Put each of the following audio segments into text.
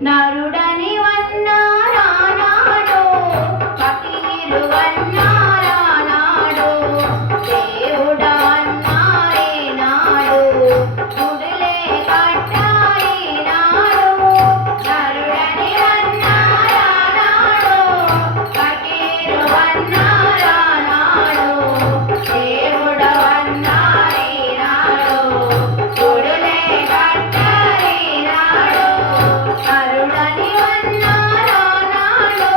నరుడని వన్నారానాడు ఫకీరు వన్నారానాడు దేవుడవన్నారే నాడు గుడిలే కట్టారే నాడు నరుడని వన్నారానాడు ఫకీరు వన్నారానాడు దేవుడవన్నారే నాడు గుడిలే కట్టారే నాడు నరుడని వన్నారానాడు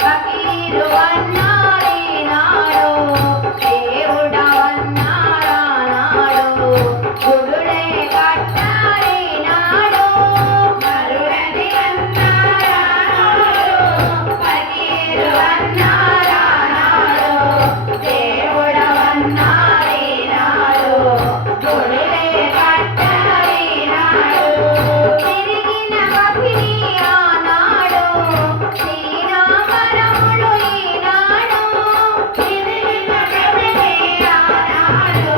ఫకీరు వన్నారే నాడు దేవుడవన్నారానాడు గుడులే కట్టారే నాడు నరుడని వన్నారానాడు ఫకీరు వన్నారానాడు దేవుడవన్నారే నాడు గుడులే కట్టారే నాడు తిరిగిన కపిని ఆనాడు శ్రీరామరముడు ఈనాడు తిరిగిన కపిని ఆనాడు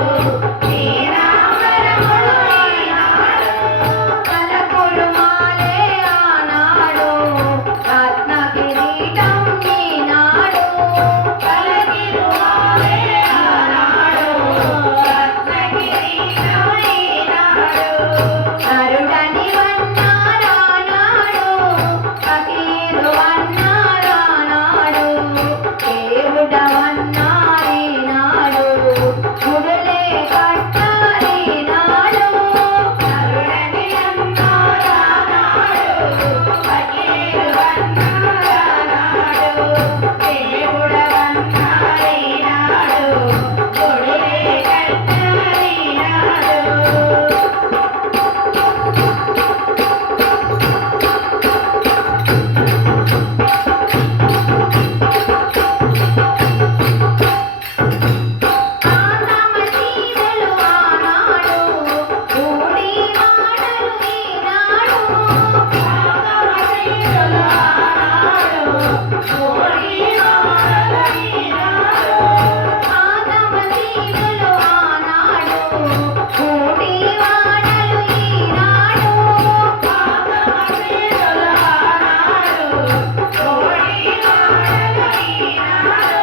శ్రీరామరముడు ఈనాడు కలకులు మాలే ఆనాడు రత్న కిరీటం ఈనాడు కలకిలు మాలే ఆనాడు రత్న కిరీటం ఈనాడు నరుడని వన్నారానాడు ఫకీరు వన్నారానాడు దేవుడవన్నారే నాడు గుడులే కట్టారే నాడు నరుడని వన్నారానాడు ఫకీరు వన్నారానాడు దేవుడవన్నారే నాడు గుడులే కట్టారే నాడు ఆదమజీవులు ఆనాడు కూడి మాటలు ఈనాడు ఆదమజీవులు ఆనాడు కూడి మాటలు ఈనాడు ఆదమజీవులు ఆనాడు కూడి మాటలు ఈనాడు ఆదమజీవులు ఆనాడు కూడి మాటలు ఈనాడు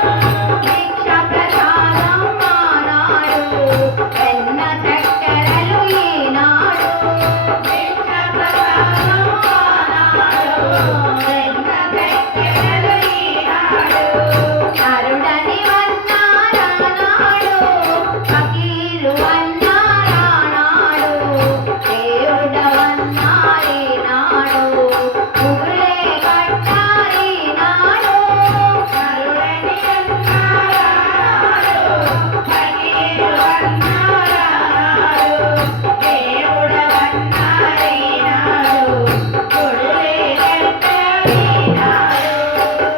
భిక్ష ప్రసాదం ఆనాడు వెన్న చక్కెరలు ఈనాడు భిక్ష ప్రసాదం ఆనాడు వెన్న చక్కెరలు ఈనాడు నరుడని వన్నారానాడు ఫకీరు వన్నారానాడు దేవుడవన్నారే నాడు గుడులే కట్టారే నాడు నరుడని వన్నారానాడు ఫకీరు వన్నారానాడు దేవుడవన్నారే నాడు గుడులే కట్టారే నాడు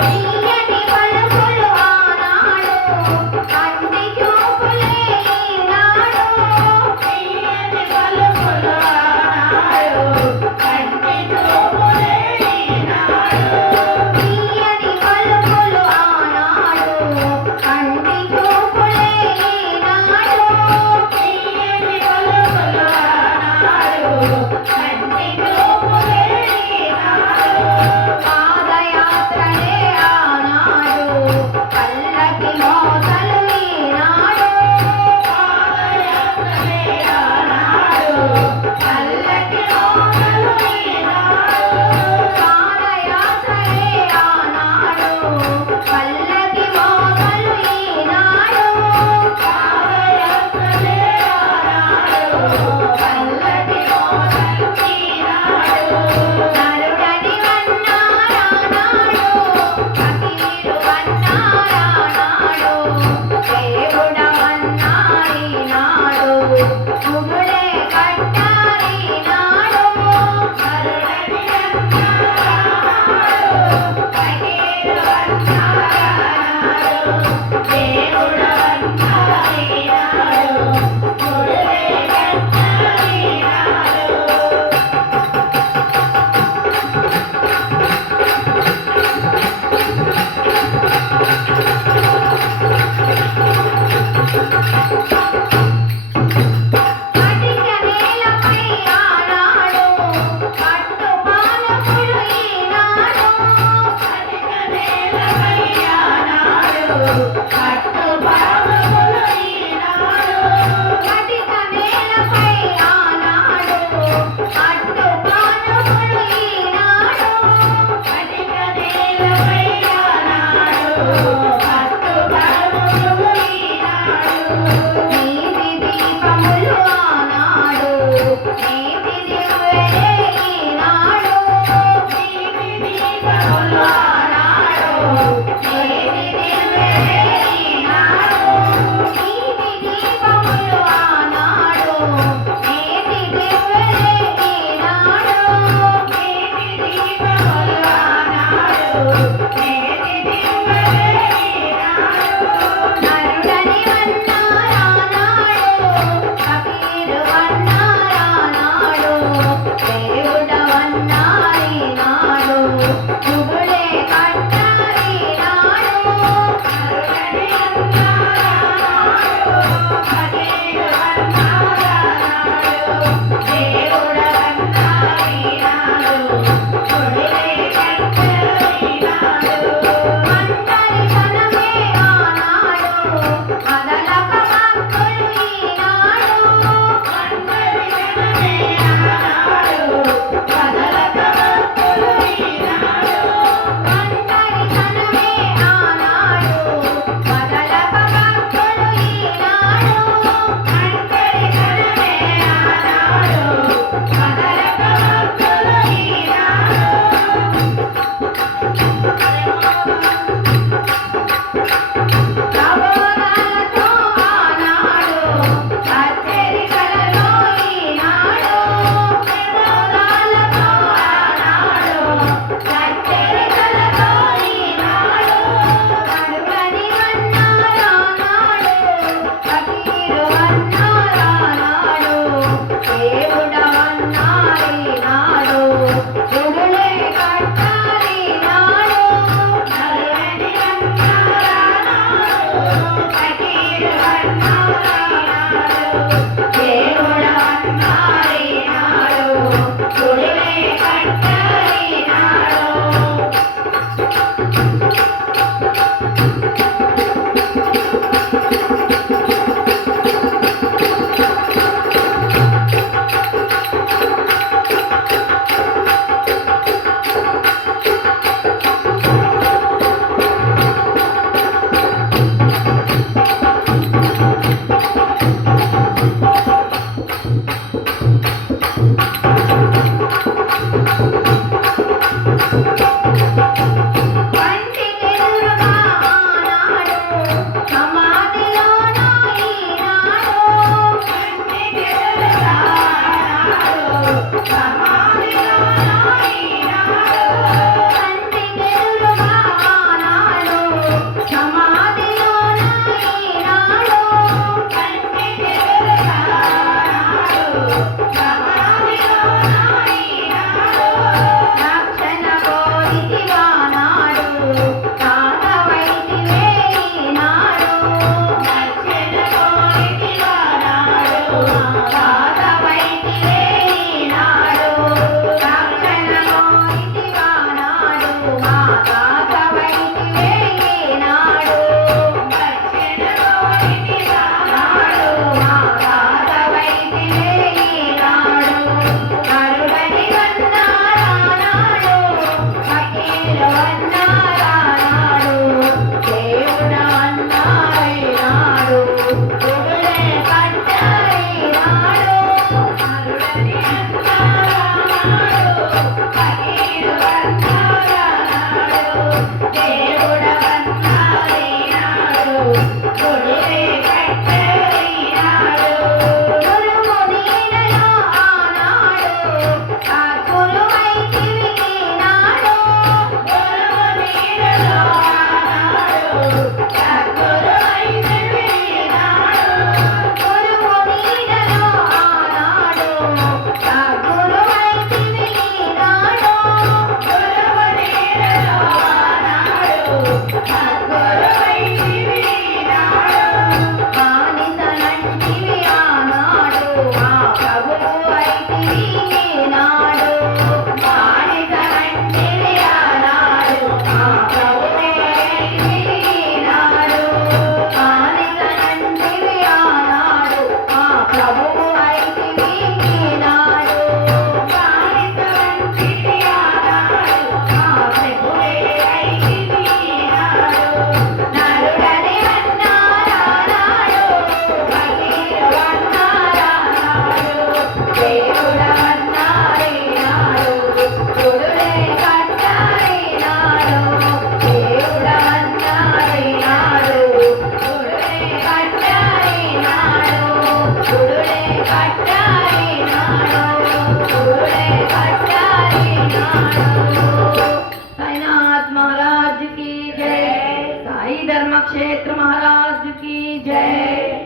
తీయని పలుకులు ఆనాడు కంటి చూపులే ఈనాడు తీయని పలుకులు ఆనాడు కంటి చూపులే क्षेत्र महाराज की जय।